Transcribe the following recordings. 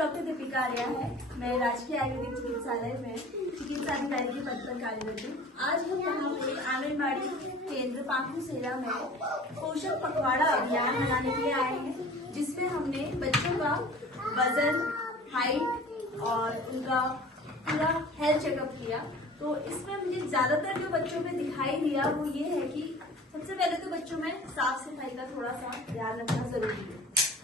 Doctor Deepika Arya है। मैं राजकीय आयुर्वेदिक चिकित्सालय में चिकित्सा अधिकारी के पद पर कार्यरत हूँ। आज हम यहाँ पे आंगनबाड़ी केंद्र पाखुसेरा में पोषण पखवाड़ा अभियान मनाने के लिए आए हैं, जिसमें हमने बच्चों का वजन, हाइट और उनका पूरा हेल्थ चेकअप किया। तो इसमें मुझे ज्यादातर जो बच्चों में दिखाई दिया वो ये है कि सबसे पहले तो बच्चों में साफ सफाई का थोड़ा सा ध्यान रखना जरूरी है।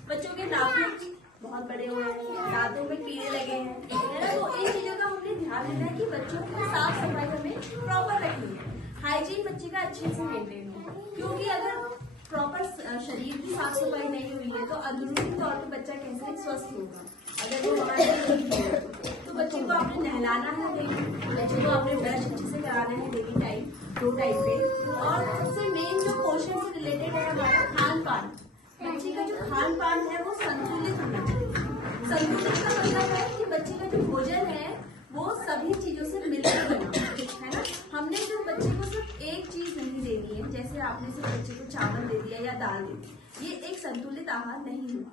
बच्चों के नाखून बहुत बड़े हुए हैं, दांतों में कीड़े लगे हैं, है ना। तो इन चीजों का हमने ध्यान देना है कि बच्चों की साफ सफाई हमें प्रॉपर रखनी है। हाइजीन बच्चे का अच्छे से मेंटेन हो, क्योंकि अगर प्रॉपर शरीर की साफ सफाई नहीं हुई है तो अंदरूनी तौर पर बच्चा कैसे स्वस्थ होगा। अगर वो हमारे तो बच्चे को आपने नहलाना है डेली, बच्चे को आपने ब्रश अच्छे से कराना है डेली टाइम 2 टाइम पे। और सबसे मेन जो पोषण से रिलेटेड है हमारा खान पान। बच्चे का जो खान पान है वो संतुलित होना चाहिए। संतुलित का मतलब है कि बच्चे का जो भोजन है वो सभी चीजों से मिलकर बना है ना। हमने जो बच्चे को सिर्फ एक चीज नहीं देनी है, जैसे आपने सिर्फ बच्चे को चावल दे दिया या दाल दे दी, ये एक संतुलित आहार नहीं हुआ।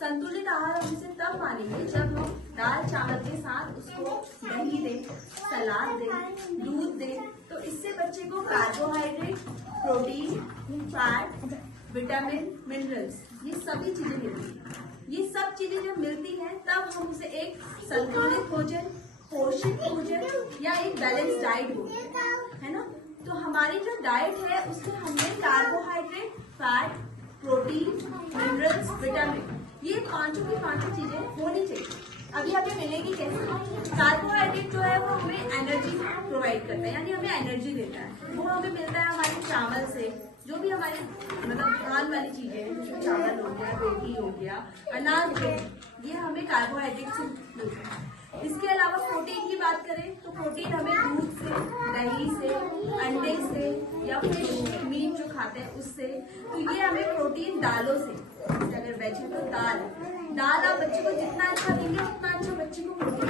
संतुलित आहार हम इसे तब मानेंगे जब हम दाल चावल के साथ उसको दही दें, सलाद दें, दूध दें। तो इससे बच्चे को carbohydrate, protein, fat, vitamin, minerals, ये सभी चीजें मिलती हैं। ये सब चीजें जब मिलती हैं तब हम उसे एक संतुलित भोजन, पोषित भोजन या एक बैलेंस डाइट बोलते हैं, है ना। तो हमारी जो डाइट है उसमें हमने carbohydrate, fat, protein, minerals, vitamin, ये पांचों की पांचों चीजें होनी चाहिए। अभी हमें मिलेगी कैसे? कार्बोहाइड्रेट जो है वो हमें एनर्जी प्रोवाइड करता है, यानी हमें एनर्जी देता है। वो हमें मिलता है हमारे चावल से, जो भी हमारी मतलब खान वाली चीजें हैं, जैसे चावल हो गया, रोटी हो गया, अनाज हो, ये हमें कार्बोहाइड्रेट से मिलता है। इसके अलावा प्रोटीन की बात करें तो प्रोटीन हमें दूध से, दही से, अंडे से या फिर मीट जो खाते हैं उससे। तो ये हमें प्रोटीन दालों से, अगर वेज है तो दाल आप बच्चे को जितना अच्छा देंगे उतना अच्छा बच्चे को प्रोटीन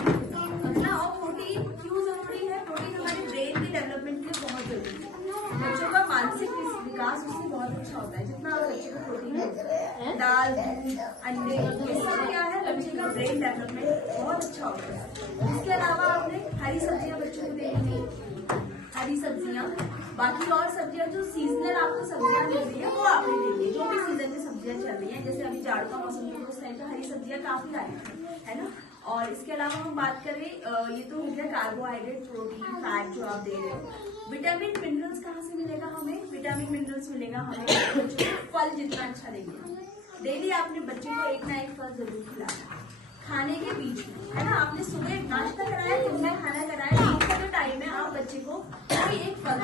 है ना। और प्रोटीन क्यों जरूरी है? प्रोटीन हमारे ब्रेन के डेवलपमेंट के लिए बहुत जरूरी है। बच्चों का मानसिक विकास उससे बहुत अच्छा होता है जितना बच्चे को प्रोटीन मिलता है। दाल, दूध, अंडे, ये सब क्या है, बच्चे का ब्रेन डेवलपमेंट बहुत अच्छा होता है। इसके अलावा आपने हरी सब्जियां बच्चों को देनी है, हरी सब्जियां। बाकी और सब्जियां जो सीजनल आपको सब्जियां मिल रही है वो आपने देनी है, जो भी सीजन में सब्जियां चल रही हैं। जैसे अभी जाड़ का मौसम है उस टाइम पे हरी सब्जियां काफी आई है ना। और इसके अलावा हम बात करें, ये तो हो गया कार्बोहाइड्रेट, प्रोटीन, फैट जो आप दे रहे हो। विटामिन मिनरल्स कहाँ से मिलेगा हमें? विटामिन मिनरल्स मिलेगा हमें बच्चों को फल जितना अच्छा देंगे। डेली आपने बच्चे को एक ना एक फल जरूर खिलाना है खाने के बीच में, है ना। आपने सुबह नाश्ता कराया, दिन में खाना कराया, दिन का जो टाइम है आप बच्चे को कोई एक फल,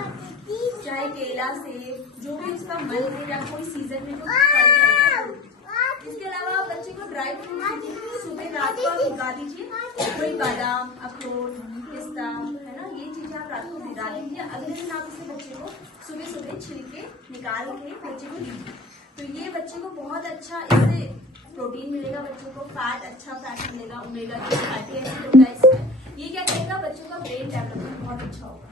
चाहे केला, सेब, जो भी उसका मन है या कोई सीजन में जो फल चल रहा है। इसके अलावा आप बच्चे को ड्राई फ्रूट सुबह रात को आप भिगा दीजिए, कोई बादाम, अखरोट, पिस्ता, है ना, ये चीजें आप रात को भिगा दीजिए। अगले दिन आप इसे बच्चे को सुबह सुबह छिलके निकाल के बच्चे को दीजिए। तो ये बच्चे को बहुत अच्छा, इससे प्रोटीन मिलेगा, बच्चों को फैट, अच्छा फैट मिलेगा, ओमेगा 3 फैटी एसिड होता है इसमें। ये क्या करेगा, बच्चों का ब्रेन डेवलपमेंट बहुत अच्छा होगा।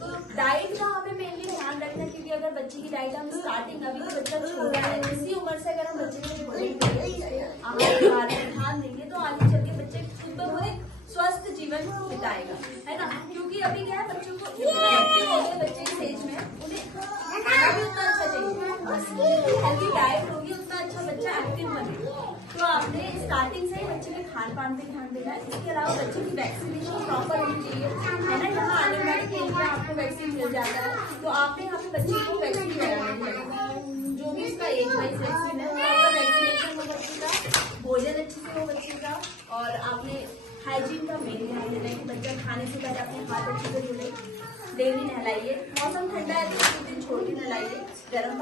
तो डाइट का हमें मेनली ध्यान रखना है, क्योंकि अगर बच्चे की डाइट हम स्टार्टिंग, अभी तो बच्चा छोटा है, इसी उम्र से अगर हम बच्चे को ध्यान देंगे तो आगे चल के बच्चे खुद ब खुद एक स्वस्थ जीवन बिताएगा, है ना। क्योंकि अभी क्या है, बच्चों को बच्चे की एज में उन्हें खाना भी उतना अच्छा चाहिए, हेल्दी डाइट होगी उतना अच्छा बच्चा एक्टिव बनेगा। तो आपने स्टार्टिंग से ही बच्चे के खान पान पे ध्यान देना है। इसके अलावा बच्चे की वैक्सीनेशन प्रॉपर होनी चाहिए, है ना। यहाँ आंगनबाड़ी केंद्र में आपको वैक्सीन मिल जाता है, तो आपने यहाँ पे बच्चे को वैक्सीन कराना है, जो भी उसका एज वाइज वैक्सीन है, प्रॉपर वैक्सीनेशन हो बच्चे का, भोजन अच्छे से हो बच्चे का। और आपने हाइजीन का मेन ध्यान देना है कि बच्चा खाने से पहले अपने हाथ अच्छे से धुले, डेली नहलाइए। मौसम ठंडा है तो 2 दिन छोड़ के नहलाइए, गर्म